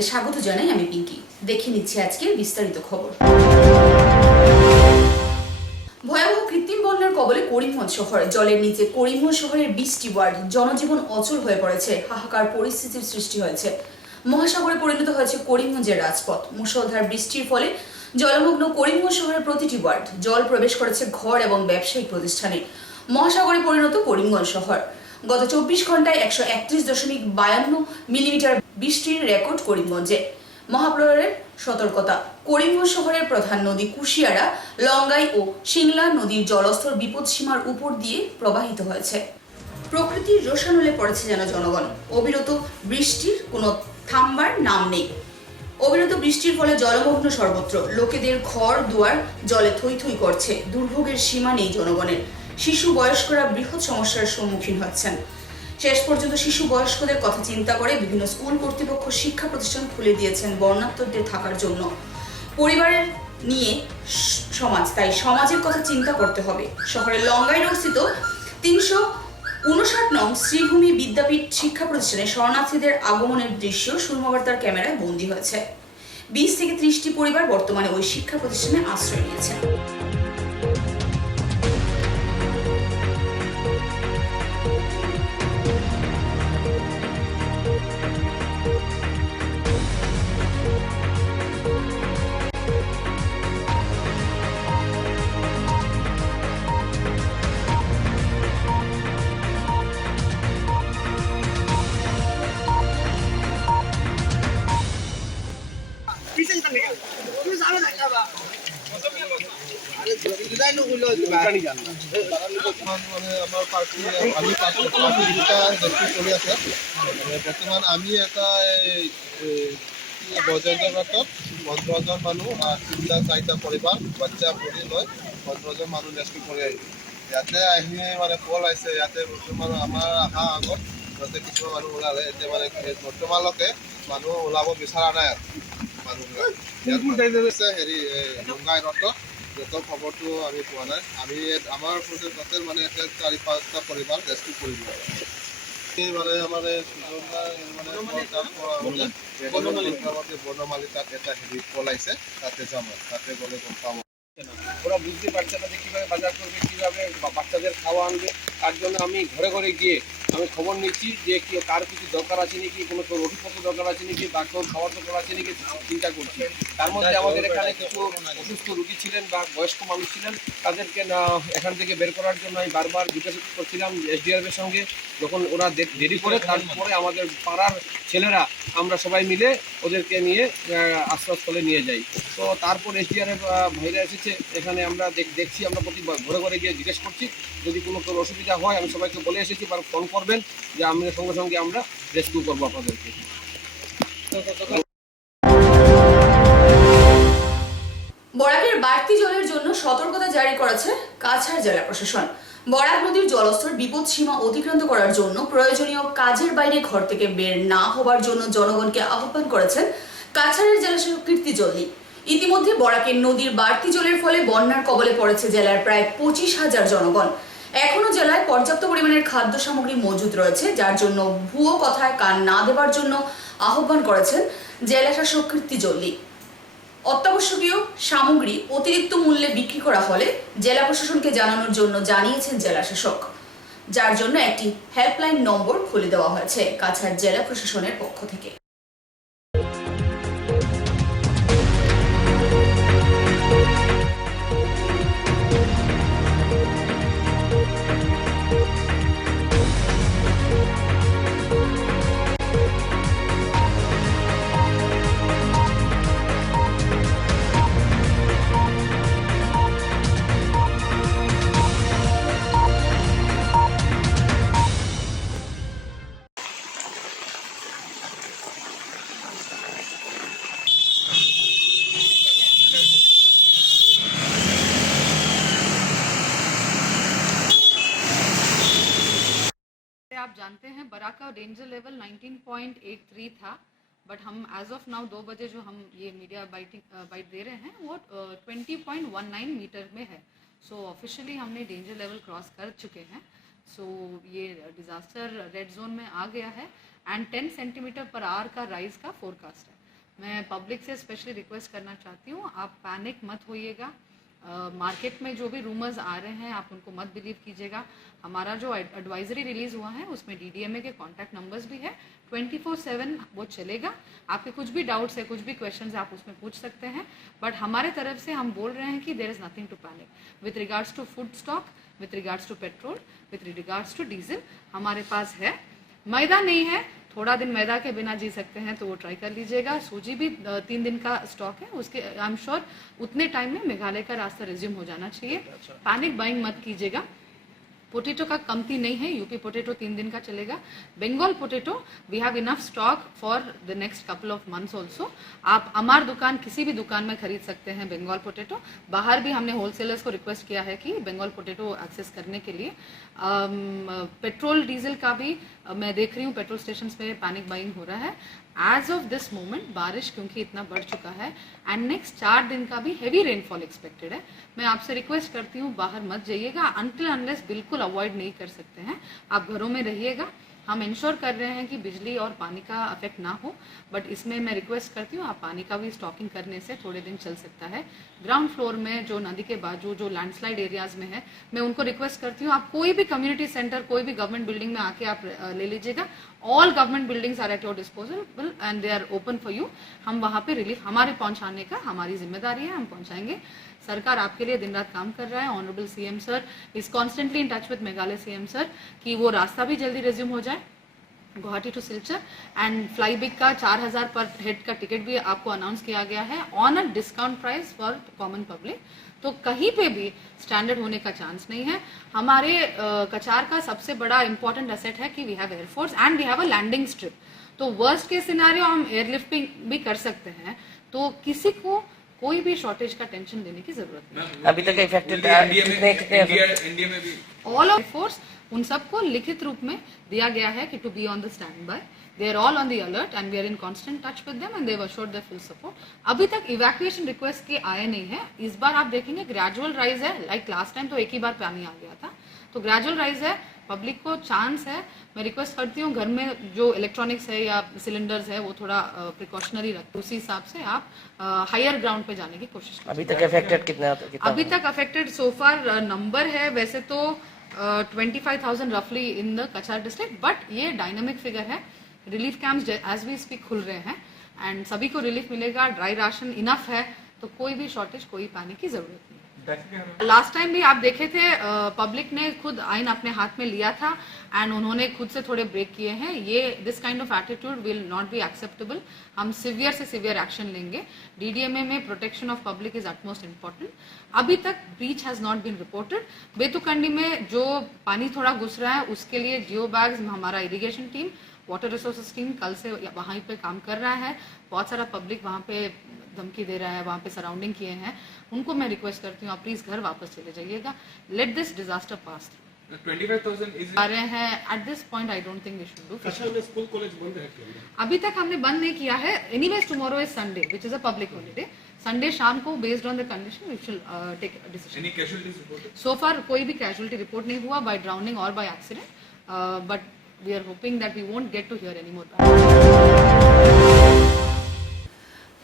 আপনাদের স্বাগত জানাই। আমি পিঙ্কি। দেখে নিচ্ছি আজকের বিস্তারিত খবর। ভয়াবহ কৃত্রিম বন্যার কবলে করিমগঞ্জ শহর। জলের নিচে করিমগঞ্জ শহরের 20টি ওয়ার্ড। জনজীবন অচল হয়ে পড়েছে। হাহাকার পরিস্থিতির সৃষ্টি হয়েছে। মহাসাগরে পরিণত হয়েছে করিমগঞ্জের রাজপথ। মুষলধার বৃষ্টির ফলে জলমগ্ন করিমগঞ্জ শহরের প্রতিটি ওয়ার্ড। জল প্রবেশ করেছে ঘর এবং ব্যবসায়িক প্রতিষ্ঠানে। মহাসাগরে পরিণত করিমগঞ্জ শহর। গত 24 ঘন্টায় 131.52 মিলিমিটার বৃষ্টির রেকর্ড করিমগঞ্জে। মহাপ্রলয়ের সতর্কতা। করিমগঞ্জ শহরের প্রধান নদী কুশিয়ারা, লঙ্গাই ও সিংলা নদীর জলস্তর বিপদসীমার উপর দিয়ে প্রবাহিত হয়েছে। প্রকৃতির রোষানলে পড়েছে যেন জনগণ। অবিরত বৃষ্টির কোনো থামবার নাম নেই। অবিরত বৃষ্টির ফলে জলমগ্ন সর্বত্র। লোকেদের ঘর দুয়ার জলে থই থই করছে। দুর্ভোগের সীমা নেই জনগণের। শিশু বয়স্করা বৃহৎ সমস্যার সম্মুখীন হচ্ছেন। শেষ পর্যন্ত শিশু বয়স্কদের কথা চিন্তা করে বিভিন্ন স্কুল কর্তৃপক্ষ শিক্ষা প্রতিষ্ঠান খুলে দিয়েছেন বন্যার্তদের থাকার জন্য। পরিবারের নিয়ে সমাজ, তাই সমাজের কথা চিন্তা করতে হবে। শহরের লঙ্গাই রোডস্থিত 359 নং শ্রীভূমি বিদ্যাপীঠ শিক্ষা প্রতিষ্ঠানে শরণার্থীদের আগমনের দৃশ্য সুরমাবার্তার ক্যামেরায় বন্দী হয়েছে। 20 থেকে 30টি পরিবার বর্তমানে ওই শিক্ষা প্রতিষ্ঠানে আশ্রয় নিয়েছে। বৰ্তমান আমি এটা বজাৰঘাটত 15জন মানুহ আৰু 3-4টা পৰিবাৰ বাচ্চা পৰি লৈ 15জন মানুহ ৰেস্কিউ কৰি আহিছে। ইয়াতে আহি মানে কল আহিছে। ইয়াতে বৰ্তমান আমাৰ অহা আগত যাতে কিছুমান মানুহ ওলালে। এতিয়া মানে বৰ্তমানলৈকে মানুহ ওলাব বিচৰা নাই আৰু মানুহবিলাক হেৰি লংগাই ৰথত যত খবৰটো আমি পোৱা নাই। আমি আমাৰ তাতে মানে 4-5টা পৰিবাৰ ৰেস্কিউ কৰিব মানে আমাৰ বনমালী তাত এটা হেৰি পলাইছে। তাতে যাম, তাতে গ'লে গম পাম। ওরা বুঝতে পারছে না যে কীভাবে বাজার করবে, কীভাবে বাচ্চাদের খাওয়া আনবে। তার জন্য আমি ঘরে ঘরে গিয়ে আমি খবর নিচ্ছি যে কি কার কিছু দরকার আছে নাকি, কোনো ওষুধপত্র দরকার আছে নাকি, ডাক্তার খাওয়ার দরকার আছে নাকি, চিন্তা করছি। তার মধ্যে আমাদের এখানে কিছু অসুস্থ রোগী ছিলেন বা বয়স্ক মানুষ ছিলেন। তাদেরকে না এখান থেকে বের করার জন্য আমি বারবার জিজ্ঞাসা করছিলাম এসডিআরএফের সঙ্গে। যখন ওরা দেরি করে, তারপরে আমাদের পাড়ার ছেলেরা আমরা সবাই মিলে ওদেরকে নিয়ে আশ্রয়স্থলে নিয়ে যাই। তো তারপর এসডিআরএফ ভাইরা এসেছে এখানে। আমরা দেখছি, আমরা প্রতি ঘরে ঘরে গিয়ে জিজ্ঞেস করছি। যদি কোনো অসুবিধা হয় আমি সবাইকে বলে এসেছি বা ফোন করবেন যে আমরা সঙ্গে সঙ্গে আমরা রেস্কিউ করবো আপনাদেরকে। বরাকের বাড়তি জলের জন্য সতর্কতা জারি করেছে কাছাড় জেলা প্রশাসন। বরাক নদীর জলস্তর বিপদ সীমা অতিক্রান্ত করার জন্য প্রয়োজনীয় কাজের বাইরে ঘর থেকে বের না হবার জন্য জনগণকে আহ্বান করেছেন কাছাড়ের জেলাশাসক কীর্তি জল্লি। ইতিমধ্যে বরাকের নদীর বাড়তি জলের ফলে বন্যার কবলে পড়েছে জেলার প্রায় 25,000 জনগণ। এখনো জেলায় পর্যাপ্ত পরিমাণের খাদ্য সামগ্রী মজুদ রয়েছে, যার জন্য ভুয়ো কথায় কান না দেবার জন্য আহ্বান করেছেন জেলাশাসক কীর্তি জল্লি। অত্যাবশ্যকীয় সামগ্রী অতিরিক্ত মূল্যে বিক্রি করা হলে জেলা প্রশাসনকে জানানোর জন্য জানিয়েছেন জেলাশাসক, যার জন্য একটি হেল্পলাইন নম্বর খুলে দেওয়া হয়েছে কাছাড় জেলা প্রশাসনের পক্ষ থেকে। आप जानते हैं बराक का डेंजर लेवल 19.83 था, बट हम एज ऑफ नाउ 2 बजे जो हम ये मीडिया बाइट दे रहे हैं वो 20.19 मीटर में है। सो ऑफिशियली हमने डेंजर लेवल क्रॉस कर चुके हैं। सो ये डिज़ास्टर रेड जोन में आ गया है एंड 10 सेंटीमीटर पर आवर का राइज का फोरकास्ट है। मैं पब्लिक से स्पेशली रिक्वेस्ट करना चाहती हूँ, आप पैनिक मत होइएगा। मार्केट में जो भी रूमर्स आ रहे हैं आप उनको मत बिलीव कीजिएगा। हमारा जो एडवाइजरी रिलीज हुआ है उसमें डीडीएमए के कॉन्टैक्ट नंबर्स भी है, 24/7 वो चलेगा। आपके कुछ भी डाउट्स है, कुछ भी क्वेश्चंस आप उसमें पूछ सकते हैं। बट हमारे तरफ से हम बोल रहे हैं कि there is nothing to panic with regards to food stock, with regards to petrol, with regards to diesel हमारे पास है। मैदा नहीं है, थोड़ा दिन मैदा के बिना जी सकते हैं तो वो ट्राई कर लीजिएगा। सूजी भी 3 दिन का स्टॉक है, उसके आई एम श्योर उतने टाइम में मेघालय का रास्ता रिज्यूम हो जाना चाहिए। पैनिक बाइंग मत कीजिएगा। पोटैटो का कमती नहीं है, यूपी पोटैटो 3 दिन का चलेगा। Bengal potato we have enough stock for the next couple of months also. आप हमार दुकान किसी भी दुकान में खरीद सकते हैं बंगाल पोटैटो। बाहर भी हमने होलसेलर्स को रिक्वेस्ट किया है कि बंगाल पोटैटो एक्सेस करने के लिए। पेट्रोल डीजल का भी मैं देख रही हूँ पेट्रोल स्टेशन पे पैनिक बाइंग हो रहा है। एज ऑफ दिस मोमेंट बारिश क्योंकि इतना बढ़ चुका है एंड नेक्स्ट 4 दिन का भी हेवी रेनफॉल एक्सपेक्टेड है। मैं आपसे रिक्वेस्ट करती हूँ बाहर मत जाइएगा अनटिल अनलेस बिल्कुल अवॉइड नहीं कर सकते हैं, आप घरों में रहिएगा। हम इंश्योर कर रहे हैं कि बिजली और पानी का अफेक्ट ना हो, बट इसमें मैं रिक्वेस्ट करती हूँ आप पानी का भी स्टॉकिंग करने से थोड़े दिन चल सकता है। ग्राउंड फ्लोर में जो नदी के बाजू जो लैंडस्लाइड एरियाज में है, मैं उनको रिक्वेस्ट करती हूँ आप कोई भी कम्युनिटी सेंटर, कोई भी गवर्नमेंट बिल्डिंग में आके आप ले लीजिएगा। All government buildings are at your disposal and they are open for you. हम वहाँ पे रिलीफ हमारे पहुँचाने का हमारी जिम्मेदारी है, हम पहुँचाएंगे। सरकार आपके लिए दिन रात काम कर रहा है। Honourable CM sir is constantly in touch with Meghalaya CM sir कि वो रास्ता भी जल्दी रिज्यूम हो जाए Guwahati to Silchar. And Flybig का 4000 पर हेड का टिकट भी आपको अनाउंस किया गया है on a discount price for common public. तो कहीं पे भी स्टैंडर्ड होने का चांस नहीं है। हमारे कचार का सबसे बड़ा इंपॉर्टेंट एसेट है कि we have air force and we have a landing strip. तो वर्स्ट के सिनेरियो हम एयरलिफ्टिंग भी कर सकते हैं, तो किसी को कोई भी शॉर्टेज का टेंशन लेने की जरूरत नहीं। अभी तक इफेक्टेड इंडिया में भी ऑल ऑफ फोर्स उन सबको लिखित रूप में दिया गया है कि to be on the standby. They are all on the alert and we are in constant touch with them and they have assured their full support. अभी तक इवैक्यूएशन रिक्वेस्ट के आए नहीं है। इस बार आप देखेंगे ग्रेजुअल राइज है, लाइक लास्ट टाइम तो एक ही बार पानी आ गया था, तो ग्रेजुअल राइज है। पब्लिक को चांस है। मैं रिक्वेस्ट करती हूँ घर में जो इलेक्ट्रॉनिक्स है या सिलेंडर्स है वो थोड़ा प्रिकॉशनरी रखें, उसी हिसाब से आप हायर ग्राउंड पे जाने की कोशिश करें। अभी तक अफेक्टेड कितना अभी तक अफेक्टेड सोफार नंबर है वैसे तो 25,000 रफली in the Cachar district, but ये डायनामिक फिगर है। Relief camps as we speak खुल रहे हैं एंड सभी को रिलीफ मिलेगा। ड्राई राशन इनफ है, तो कोई भी शॉर्टेज, कोई पानी की जरूरत नहीं। लास्ट टाइम भी आप देखे थे पब्लिक ने खुद आइन अपने हाथ में लिया था एंड उन्होंने खुद से थोड़े ब्रेक किए हैं। ये this kind of attitude will not be acceptable. हम सिवियर से सिवियर एक्शन लेंगे। डीडीएमए में protection of public is utmost important. अभी तक breach has not been reported. Betukandi में जो पानी थोड़ा घुस रहा है उसके लिए जियो बैग्स, हमारा irrigation team, water resources team कल से वहीं पे काम कर रहा है। बहुत सारा पब्लिक वहाँ पे धमकी दे रहा है, वहाँ पे सराउंडिंग किए हैं। उनको मैं रिक्वेस्ट करती हूँ आप प्लीज घर वापस चले जाइएगा। Let this disaster pass through. 25,000 is आ रहे हैं at this point I don't think we should do. अच्छा, में स्कूल कॉलेज बंद है क्या? अभी तक हमने बंद नहीं किया है। Anyways tomorrow is Sunday which is a public holiday. Sunday शाम को based on the condition we will take decision. Any casualties reported? So far कोई भी कैजुअलिटी रिपोर्ट नहीं हुआ बाय ड्राउनिंग और by accident, but we are hoping that we won't get to hear any more bad.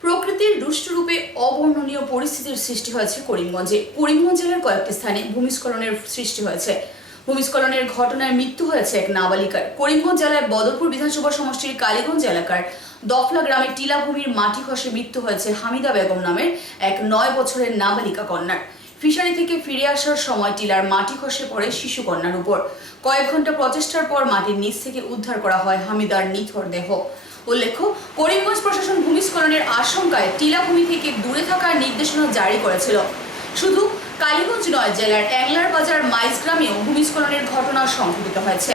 প্রকৃতির দুষ্ট রূপে অবর্ণনীয় পরিস্থিতির সৃষ্টি হয়েছে করিমগঞ্জে। করিমগঞ্জ জেলার কয়েকটি স্থানে ভূমিস্খলনের সৃষ্টি হয়েছে। ভূমিস্খলনের ঘটনায় মৃত্যু হয়েছে এক নাবালিকার। করিমগঞ্জ জেলার বদরপুর বিধানসভা সমষ্টির কালীগঞ্জ এলাকার দফলা গ্রামের টিলাভূমির মাটি খসে মৃত্যু হয়েছে হামিদা বেগম নামের এক 9 বছরের নাবালিকা কন্যার। ফিশারি থেকে ফিরে আসার সময় টিলার মাটি খসে পড়ে শিশু কন্যার উপর। কয়েক ঘন্টা প্রচেষ্টার পর মাটির নিচ থেকে উদ্ধার করা হয় হামিদার নিথর দেহ। উল্লেখ্য, করিমগঞ্জ প্রশাসন ভূমিস্খলনের আশঙ্কায় টিলাভূমি থেকে দূরে থাকার নির্দেশনা জারি করেছিল। শুধু কালীগঞ্জ নয়, জেলার অ্যাংলার বাজার মাইজ গ্রামেও ভূমিস্খলনের ঘটনা সংঘটিত হয়েছে।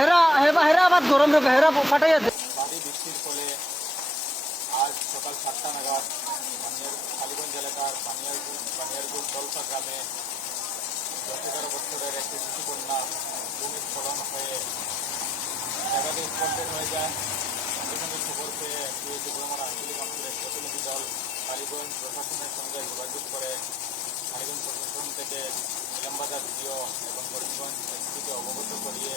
হেরা আবার গরম রে হেরা ফাটাই আছে। ভারী বৃষ্টির ফলে আজ সকাল 7টা নাগাদ কালীগঞ্জ এলাকার বানিয়ারগুল দলসা গ্রামে 10-11 বছরের একটি শিশুকন্যা ভূমিস্খলন হয়ে জায়গাটি স্পটেড হয়ে যায়। সেখানে খবর পেয়ে দুর্গমার আঞ্চলিক অঞ্চলের প্রতিনিধি দল কালীগঞ্জ প্রশাসনের সঙ্গে যোগাযোগ করে কালীগঞ্জ প্রশাসন থেকে ইলামবাজার ভিডিও এবং করিমগঞ্জ এসপিকে অবগত করিয়ে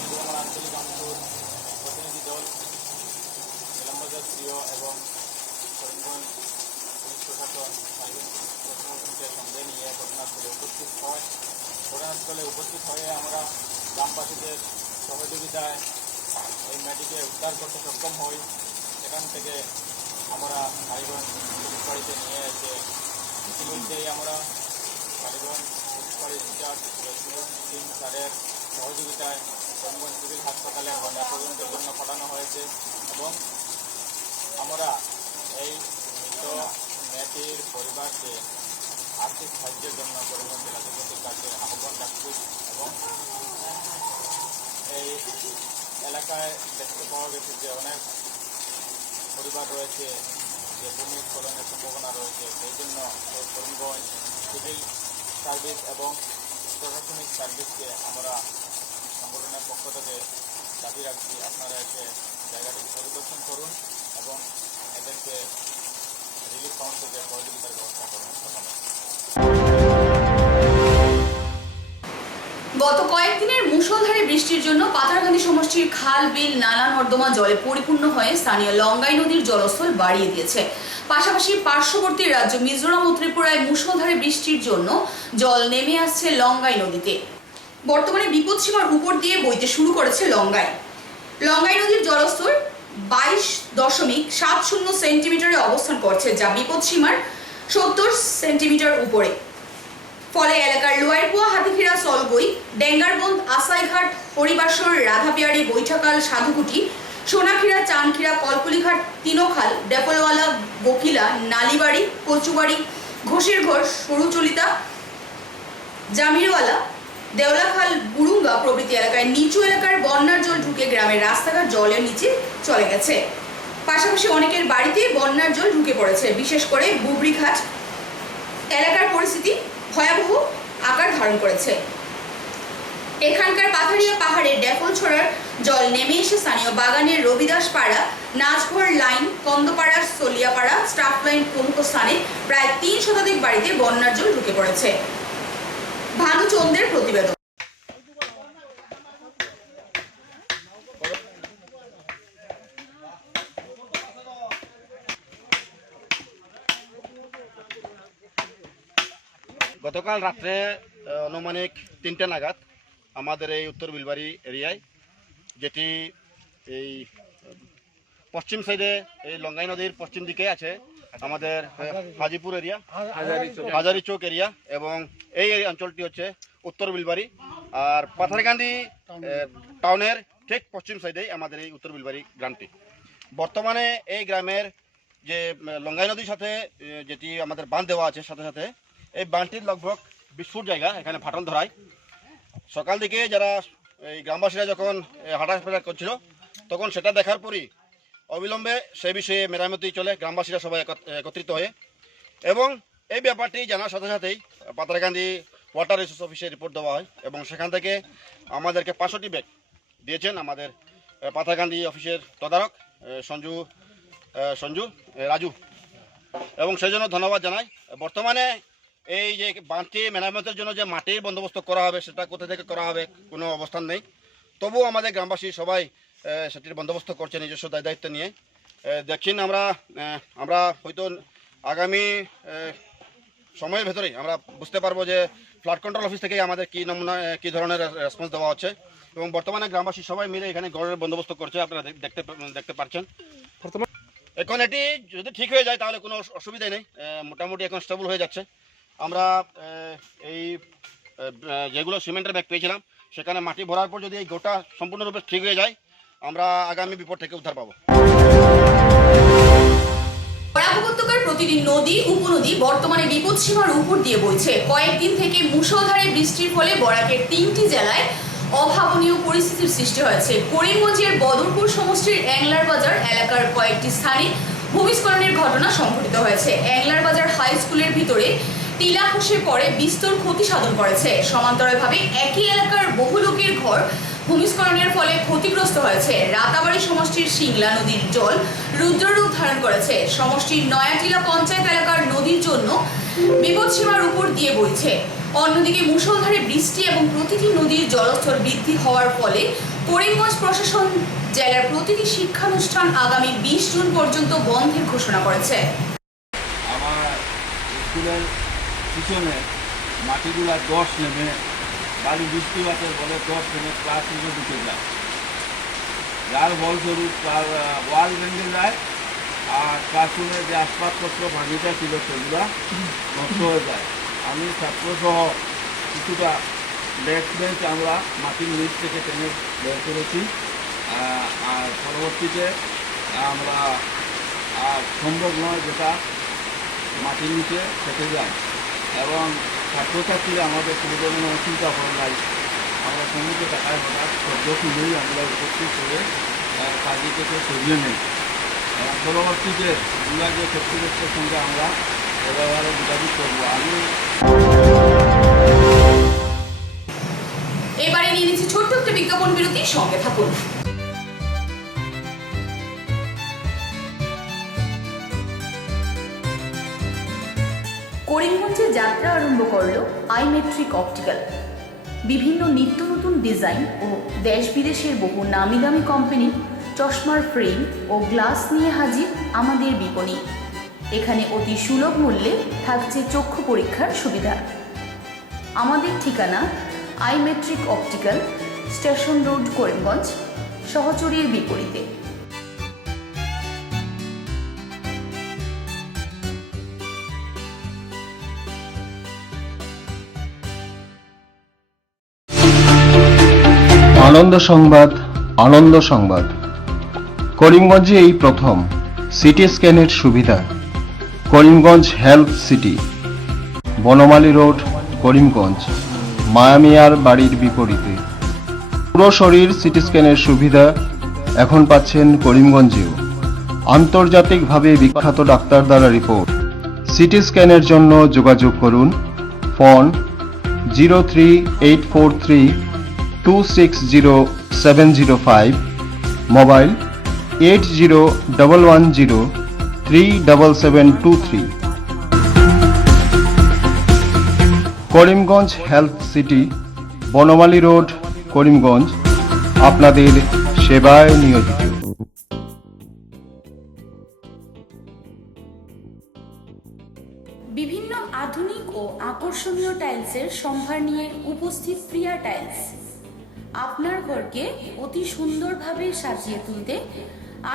দুর্গমার আঞ্চলিক অঞ্চল প্রতিনিধি দল ইলামবাজার ভিডিও এবং করিমগঞ্জ পুলিশ প্রশাসন কালীগঞ্জ পুলিশ প্রশাসনকে সঙ্গে নিয়ে ঘটনাস্থলে উপস্থিত হয়। ঘটনাস্থলে উপস্থিত হয়ে আমরা গ্রামবাসীদের সহযোগিতায় এই মেয়েটিকে উদ্ধার করতে সক্ষম হই। সেখান থেকে আমরা কালীগঞ্জ পুলিশ বাড়িতে নিয়ে এসে ইতিমধ্যেই আমরা কালীগঞ্জ পুলিশ বাড়ির ইনচার্জ সিং স্যারের সহযোগিতায় করিমগঞ্জ সিভিল হাসপাতালে ময়নাতদন্তের জন্য পাঠানো হয়েছে এবং আমরা এই মৃত মেয়েটির পরিবারকে আর্থিক সাহায্যের জন্য করিমগঞ্জ জেলাধিপতির কাছে আহ্বান রাখছি এবং এই এলাকায় দেখতে পাওয়া গেছে যে অনেক পরিবার রয়েছে যে ভূমিস্খলনের সম্ভাবনা রয়েছে, সেই জন্য করিমগঞ্জ সিভিল সার্ভিস এবং প্রশাসনিক সার্ভিসকে আমরা সংগঠনের পক্ষ থেকে দাবি রাখছি আপনারা এসে জায়গাটি পরিদর্শন করুন এবং এদেরকে রিলিফ ফান্ড থেকে সহযোগিতার ব্যবস্থা করুন। গত কয়েকদিনের মুষলধারে বৃষ্টির জন্য পাথারকান্দি সমষ্টির খাল, বিল, নালা নর্দমা জলে পরিপূর্ণ হয়ে স্থানীয় লঙ্গাই নদীর জলস্তর বাড়িয়ে দিয়েছে। পাশাপাশি পার্শ্ববর্তী রাজ্য মিজোরাম ও ত্রিপুরায় মুষলধারে বৃষ্টির জন্য জল নেমে আসছে লঙ্গাই নদীতে। বর্তমানে বিপদসীমার উপর দিয়ে বইতে শুরু করেছে লঙ্গাই নদীর জলস্তর 22.70 সেন্টিমিটারে অবস্থান করছে, যা বিপদসীমার 70 সেন্টিমিটার উপরে। ফলে এলাকার লোয়ারপুয়া, হাতিখিরা, সলগই, ডেঙ্গারবন্দ, আসাইঘাট, হরিবাসর, রাধাপিয়ারি, বৈঠাকাল, সাধুকুটি, সোনাখিরা, চানখিরা, কলকুলিঘাট, তিনোখাল, ডেপলওয়ালা, বকিলা, নালিবাড়ি, কচুবাড়ি, ঘোষের ঘর, সরুচলিতা, জামিরওয়ালা, দেওলাখাল, বুরুঙ্গা প্রভৃতি এলাকায় নিচু এলাকার বন্যার জল ঢুকে গ্রামের রাস্তাঘাট জলের নিচে চলে গেছে। পাশাপাশি অনেকের বাড়িতে বন্যার জল ঢুকে পড়েছে। বিশেষ করে বুবরিঘাট এলাকার পরিস্থিতি ভয়াবহ আকার ধারণ করেছে। এখানকার পাথারিয়া পাহাড়ে ড্যাফল ছড়ার জল নেমে এসে স্থানীয় বাগানের রবিদাস পাড়া, নাচঘর লাইন, কন্দপাড়া, সলিয়াপাড়া, স্টাফ লাইন প্রমুখ স্থানে প্রায় 3 শতাধিক বাড়িতে বন্যার জল ঢুকে পড়েছে। ভানুচন্দ্রের প্রতিবেদন। গতকাল রাত্রে আনুমানিক 3টে নাগাদ আমাদের এই উত্তর বিলবাড়ি এরিয়ায়, যেটি এই পশ্চিম সাইডে এই লঙ্গাই নদীর পশ্চিম দিকে আছে আমাদের হাজিপুর এরিয়া, হাজারি চৌক এরিয়া, এবং এই অঞ্চলটি হচ্ছে উত্তর বিলবাড়ি। আর পাথারকান্দি টাউনের ঠিক পশ্চিম সাইডেই আমাদের এই উত্তর বিলবাড়ি গ্রামটি। বর্তমানে এই গ্রামের যে লঙ্গাই নদীর সাথে যেটি আমাদের বাঁধ দেওয়া আছে, সাথে সাথে এই বাঁধটির লগভগ 20 ফুট জায়গা এখানে ফাটল ধরায়। সকাল দিকে যারা এই গ্রামবাসীরা যখন হাঁটাফেরা করছিল, তখন সেটা দেখার পরই অবিলম্বে সেই বিষয়ে মেরামতি চলে গ্রামবাসীরা সবাই একত্রিত হয়ে, এবং এই ব্যাপারটি জানার সাথে সাথেই পাথারকান্দি ওয়াটার রিসোর্স অফিসে রিপোর্ট দেওয়া হয় এবং সেখান থেকে আমাদেরকে 65 ব্যাগ দিয়েছেন আমাদের পাথারকান্দি অফিসের তদারক সঞ্জু রাজু, এবং সেই জন্য ধন্যবাদ জানাই। বর্তমানে এই যে বাঁধটি মেরামতের জন্য যে মাটির বন্দোবস্ত করা হবে, সেটা কোথা থেকে করা হবে কোনো অবস্থান নেই। তবুও আমাদের গ্রামবাসী সবাই সেটির বন্দোবস্ত করছে নিজস্ব দায়িত্ব নিয়ে। দেখছেন আমরা হয়তো আগামী সময়ের ভেতরেই আমরা বুঝতে পারবো যে ফ্লাড কন্ট্রোল অফিস থেকেই আমাদের কী ধরনের রেসপন্স দেওয়া হচ্ছে, এবং বর্তমানে গ্রামবাসী সবাই মিলে এখানে গড়ের বন্দোবস্ত করছে, আপনারা দেখতে পাচ্ছেন। এখন এটি যদি ঠিক হয়ে যায় তাহলে কোনো অসুবিধাই নেই, মোটামুটি এখন স্টেবল হয়ে যাচ্ছে। আমরা এই যেগুলো সিমেন্টের ব্যাগ পেয়েছিলাম, সেখানে মাটি ভরার পর যদি এই গোটা সম্পূর্ণরূপে ঠিক হয়ে যায়, আমরা আগামী বিপদ থেকে উদ্ধার পাবো। বরাক উপত্যকার প্রতিটি নদী, উপনদী বর্তমানে বিপদসীমার উপর দিয়ে বইছে। কয়েকদিন থেকে মুষলধারে বৃষ্টির ফলে বরাকের 3টি জেলায় অভাবনীয় পরিস্থিতির সৃষ্টি হয়েছে। করিমগঞ্জের বদরপুর সমষ্টির অ্যাংলার বাজার এলাকার কয়েকটি স্থানে ভূমিস্খলনের ঘটনা সংঘটিত হয়েছে। অ্যাংলার বাজার হাই স্কুলের ভিতরে টিলা খসে পড়ে বিস্তর ক্ষতি সাধন করেছে। সমান্তরালভাবে একই এলাকার বহু লোকের ঘর ভূমিস্খলনের ফলে ক্ষতিগ্রস্ত হয়েছে। রাতাবাড়ি সমষ্টির সিংলা নদীর জল রুদ্ররূপ ধারণ করেছে। সমষ্টির নয়াটিলা পঞ্চায়েত এলাকার নদীর জন্য বিপদসীমার উপর দিয়ে বইছে। অন্যদিকে মুষলধারে বৃষ্টি এবং প্রতিটি নদীর জলস্তর বৃদ্ধি হওয়ার ফলে করিমগঞ্জ প্রশাসন জেলার প্রতিটি শিক্ষানুষ্ঠান আগামী 20 জুন পর্যন্ত বন্ধের ঘোষণা করেছে। আমার স্কুলের পিছনে মাটিগুলা 10 নেমে বাড়ি বৃষ্টিপাতের বলে 10 নেমে ক্লাসরুমে ঢুকে যায়, যার ফলস্বরূপ তার ওয়াল ভেঙে যায় আর ক্লাসরুমে যে আসবাবপত্র ভাঙিটা ছিল সেগুলা নষ্ট হয়ে যায়। আমি ছাত্রসহ কিছুটা ডেস্ক বেঞ্চ আমরা মাটির নিচ থেকে টেনে বের করেছি, আর পরবর্তীতে আমরা সম্ভব নয় যেটা মাটির নিচে থেকে যায় এবং ছাত্রছাত্রীরা আমাদের কোনো ধরনের অসুবিধা হয় নাই। আমরা সমুদ্র টাকায় হঠাৎ শব্দ শুনেই আমরা উপস্থিত করে কাজী থেকে সরিয়ে নেই। পরবর্তীতে বিভাগীয় কর্তৃপক্ষের সঙ্গে আমরা এভাবে যোগাযোগ করবো। এবারে নিয়ে নিচ্ছি ছোট্ট একটা বিজ্ঞাপন বিরতি, সঙ্গে থাকুন। করিমগঞ্জে যাত্রা আরম্ভ করলো আইমেট্রিক অপটিক্যাল। বিভিন্ন নিত্য নতুন ডিজাইন ও দেশ বিদেশের বহু নামি দামি কোম্পানির চশমার ফ্রেম ও গ্লাস নিয়ে হাজির আমাদের বিপণী। এখানে অতি সুলভ মূল্যে থাকছে চক্ষু পরীক্ষার সুবিধা। আমাদের ঠিকানা আইমেট্রিক অপটিক্যাল, স্টেশন রোড, করিমগঞ্জ, সহচরীর বিপরীতে। আনন্দ সংবাদ, আনন্দ সংবাদ। করিমগঞ্জে এই প্রথম সিটি স্ক্যানের সুবিধা। Karimganj health city, Banamali road, Karimganj, মায়ামিয়ার বাড়ির বিপরীতে। পুরো শরীর সিটি স্ক্যানের সুবিধা এখন পাচ্ছেন করিমগঞ্জেও। আন্তর্জাতিকভাবে বিখ্যাত ডাক্তার দ্বারা রিপোর্ট। সিটি স্ক্যানের জন্য যোগাযোগ করুন phone 03843260705, mobile 8011037723। Karimganj health city, Banamali road, Karimganj, আপনাদের সেবায় নিয়োজিত। বিভিন্ন আধুনিক ও আকর্ষণীয় টাইলসের সম্ভার নিয়ে উপস্থিত প্রিয়া টাইলস। আপনার ঘরকে অতি সুন্দরভাবে সাজিয়ে তুলতে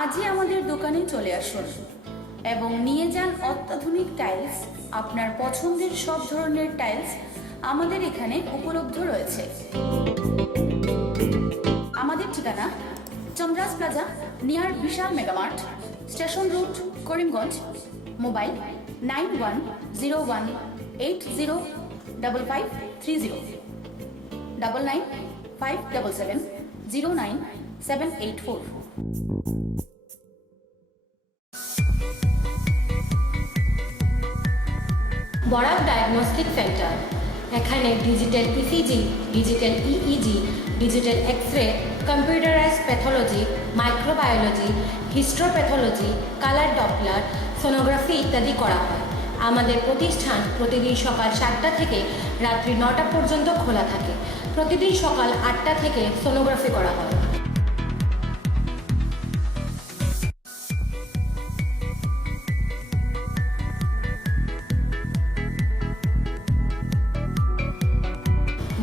আজই আমাদের দোকানে চলে আসুন এবং নিয়ে যান অত্যাধুনিক টাইলস। আপনার পছন্দের সব ধরনের টাইলস আমাদের এখানে উপলব্ধ রয়েছে। আমাদের ঠিকানা চন্দ্রাস plaza, near Vishal Mega Mart, station road, Karimganj. Mobile 9101805530, 9957709784। Barak diagnostic centre. এখানে digital ECG, digital EEG, digital X-ray, computerise pathology, microbiology, histopathology, colour Doppler, sonography ইত্যাদি করা হয়। আমাদের প্রতিষ্ঠান প্রতিদিন সকাল 7টা থেকে রাত্রি 9টা পর্যন্ত খোলা থাকে। প্রতিদিন সকাল 8টা থেকে সোনোগ্রাফি করা হয়।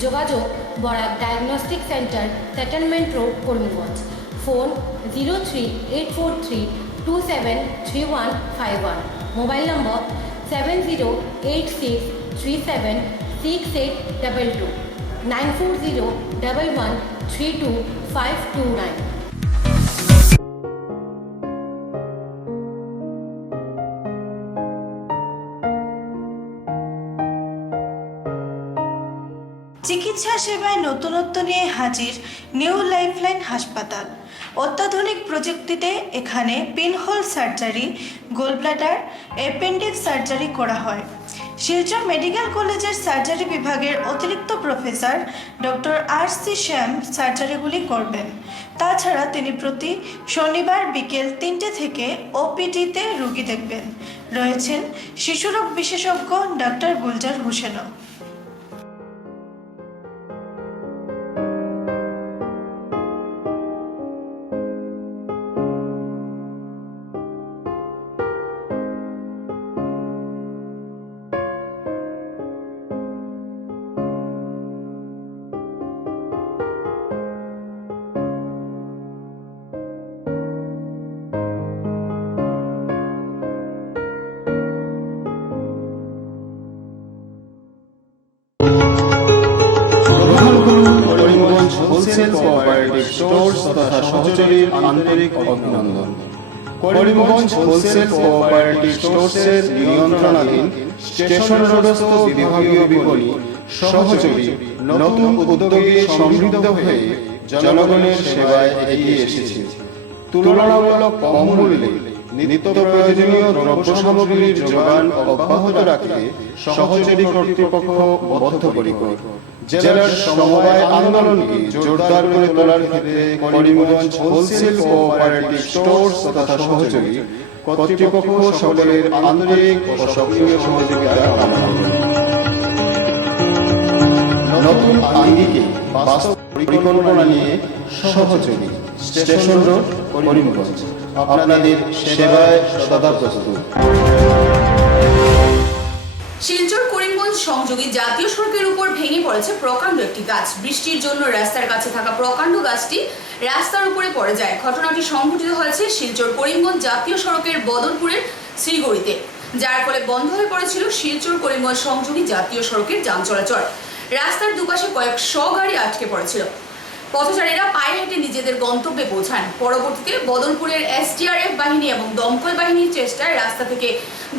যোগাযোগ Barak diagnostic centre, settlement road, Karimganj. Phone 03842733151। Mobile নম্বর 7086376822, 9401132529। চিকিৎসা চিকিৎসা সেবায় নতুনত্ব নিয়ে হাজির নিউ লাইফলাইন হাসপাতাল। অত্যাধুনিক প্রযুক্তিতে এখানে pinhole surgery, gallbladder, appendix surgery করা হয়। শিলচর মেডিকেল কলেজের সার্জারি বিভাগের অতিরিক্ত প্রফেসর ডক্টর RC শ্যাম সার্জারিগুলি করবেন। তাছাড়া তিনি প্রতি শনিবার বিকেল 3টে থেকে OPD-তে রোগী দেখবেন। রয়েছেন শিশুরোগ বিশেষজ্ঞ ডক্টর গুলজার হোসেনও। করিমগঞ্জ হোলসেল কোঅপারেটিভ স্টোর্স তথা সহযোগীর আন্তরিক অভিনন্দন। করিমগঞ্জ হোলসেল কোঅপারেটিভ স্টোর্সের নিয়ন্ত্রণাধীন স্টেশন রোডস্থ বিভাগীয় বিপণী সহযোগী নতুন উদ্যোগে সমৃদ্ধ হয়ে জনগণের সেবায় এগিয়ে এসেছে। তুলনামূলক কম মূল্যে নিত্য প্রয়োজনীয় দ্রব্য সামগ্রীর যোগান অব্যাহত রাখতে সহযোগী কর্তৃপক্ষ বদ্ধপরিকর। জেলার সমবায় আন্দোলনকে জোরদার করে তোলার ক্ষেত্রে করিমগঞ্জ হোলসেল কোঅপারেটিভ স্টোর্স তথা সহযোগী কর্তৃপক্ষ সকলের আন্তরিক ও সক্রিয় সহযোগিতা কামনা করে। নতুন আঙ্গিকে বাস্তব পরিকল্পনা নিয়ে সহযোগী স্টেশন রোড করিমগঞ্জ আপনাদের সেবায় সদা প্রস্তুত। শিলচর করিমগঞ্জ সংযোগী জাতীয় সড়কের উপর ভেঙে পড়েছে প্রকাণ্ড একটি গাছ। বৃষ্টির জন্য রাস্তার কাছে থাকা প্রকাণ্ড গাছটি রাস্তার উপরে পড়ে যায়। ঘটনাটি সংঘটিত হয়েছে শিলচর করিমগঞ্জ জাতীয় সড়কের বদরপুরের শ্রীগড়িতে, যার ফলে বন্ধ হয়ে পড়েছিল শিলচর করিমগঞ্জ সংযোগী জাতীয় সড়কের যান চলাচল। রাস্তার দুপাশে কয়েকশো গাড়ি আটকে পড়েছিল। পথচারীরা পায়ে হেঁটে নিজেদের গন্তব্যে পৌঁছান। পরবর্তীতে বদরপুরের SDRF বাহিনী এবং দমকল বাহিনীর চেষ্টায় রাস্তা থেকে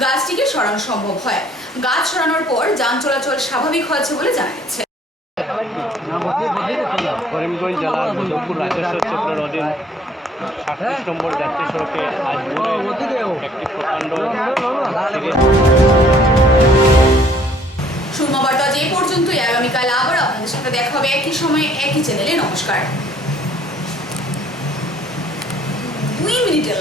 গাছটিকে সরানো সম্ভব হয়। গাছ সরানোর পর যান চলাচল স্বাভাবিক হয়েছে বলে জানা গেছে। করিমগঞ্জ জেলার বদরপুর রাজস্ব চক্রের অধীন 38 নম্বর জাতীয় সড়কে আজ একটি প্রকাণ্ড সুরমা বার্তা যে পর্যন্তই। আগামীকাল আবার আপনাদের সাথে দেখা হবে একই সময়ে একই চ্যানেলে। নমস্কার। 2 মিনিটের